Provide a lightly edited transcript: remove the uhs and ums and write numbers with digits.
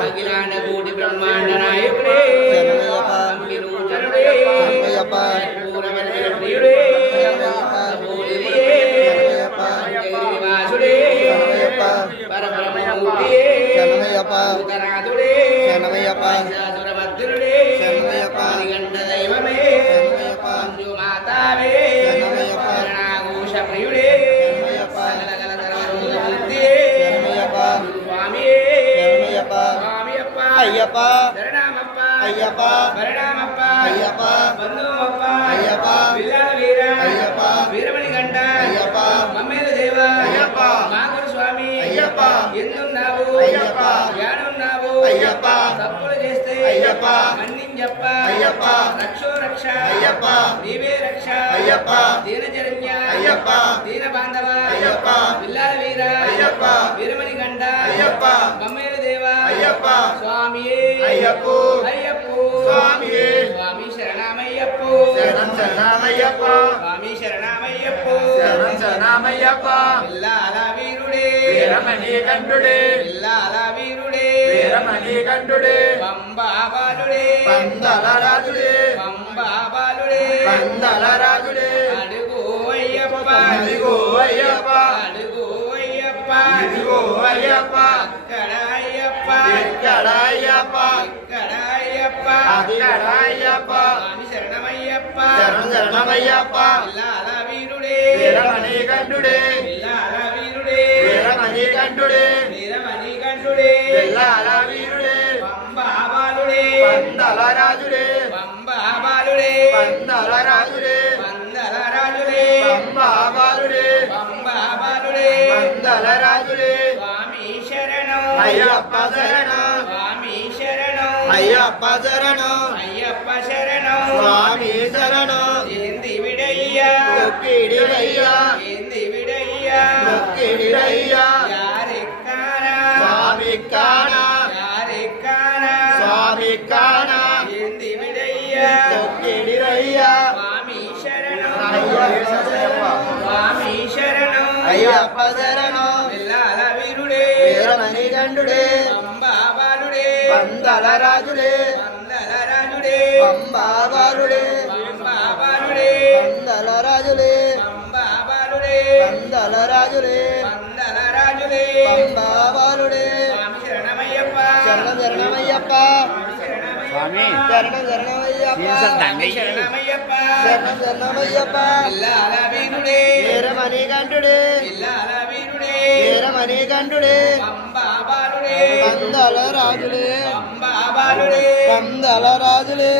అఖిలాండకోటి బ్రహ్మాండ నాయకుడే అయ్యప్ప అయ్యప్ప అయ్యప్ప అయ్యప్ప అయ్యప్ప వీరమణి గంట అయ్యప్ప మమ్మేల దేవ అయ్యప్ప మాగురు స్వామి అయ్యప్ప ఎందున్నావు అయ్యప్ప యాడున్నావు అయ్యప్ప తప్పులు చేస్తే అయ్యప్ప మన్నింజప్ప అయ్యప్ప రక్షో రక్ష అయ్యప్ప నీవే రక్ష అయ్యప్ప దీనజరణ్య అయ్యప్ప దీన బాంధవ అయ్యప్ప పిల్లాల వీర అయ్యప్ప వీరమణి గంట అయ్యప్ప మమ్మేల దేవ అయ్యప్ప స్వామియే అయ్యప్ప అయ్యప్ప స్వామియే స్వామి శరణమయ్యప్ప శరణం శరణమయ్యప్ప స్వామి శరణమయ్యప్ప శరణం శరణమయ్యప్ప పిల్లాల వీరుడే వీరమణి కంఠుడే పిల్లాల వీరుడే వీరమణి కంఠుడే పంబాబాలుడే పందల రాజుడే పంబాబాలుడే పందల రాజుడే అడుగు అయ్యప్ప అదిగో అయ్యప్ప అడుగు అయ్యప్ప ఇదిగో అయ్యప్ప అక్కడ అయ్యప్ప ఇక్కడ అయ్యప్ప ఇక్కడ అయ్యప్ప అక్కడ అయ్యప్ప స్వామి శరణమయ్యప్ప శరణం శరణమయ్యప్ప పిల్లాల వీరుడే వీరమణి కంఠుడే పిల్లాల వీరుడే వీరమణి కంఠుడే వీరమణి కంఠుడే పిల్లాల వీరుడే పంబాబాలుడే పందల రాజుడే పంబాబాలుడే పందల రాజుడే పందల రాజుడే పంబాబాలుడే పంబాబాలుడే పందల రాజుడే స్వామి శరణం అయ్యప్ప శరణం స్వామి శరణం అయ్యప్ప శరణం అయ్యప్ప శరణం స్వామి శరణం ఏంది విడయ్యా మొక్కిడిరయ్యా ఏంది విడయ్యా మొక్కిడిరయ్యా యారెక్కానా స్వామి కానా యారెక్కానా స్వామి కానా ఏంది విడయ్యా మొక్కిడిరయ్యా స్వామి శరణం అయ్యప్ప శరణం స్వామి శరణం అయ్యప్ప శరణం పిల్లాల వీరుడే వీరమణి కంఠుడే పంబాబాలుడే పందల రాజుడే పందల రాజుడే పంబాబాలుడే పంబాబాలుడే పందల రాజుడే పంబాబాలుడే పందల రాజుడే పందల రాజుడే పంబాబాలుడే స్వామి శరణమయ్యప్ప శరణం శరణమయ్యప్ప స్వామి శరణం శరణమయ్యప్ప శరణమయ్యప్ప శరణం శరణమయ్యప్ప పిల్లాల వీరుడే వీరమణి కంఠుడే పిల్లాల వీరుడే వీరమణి కంఠుడే పంబాబాలుడే పందల రాజుడే పంబాబాలుడే పందల రాజుడే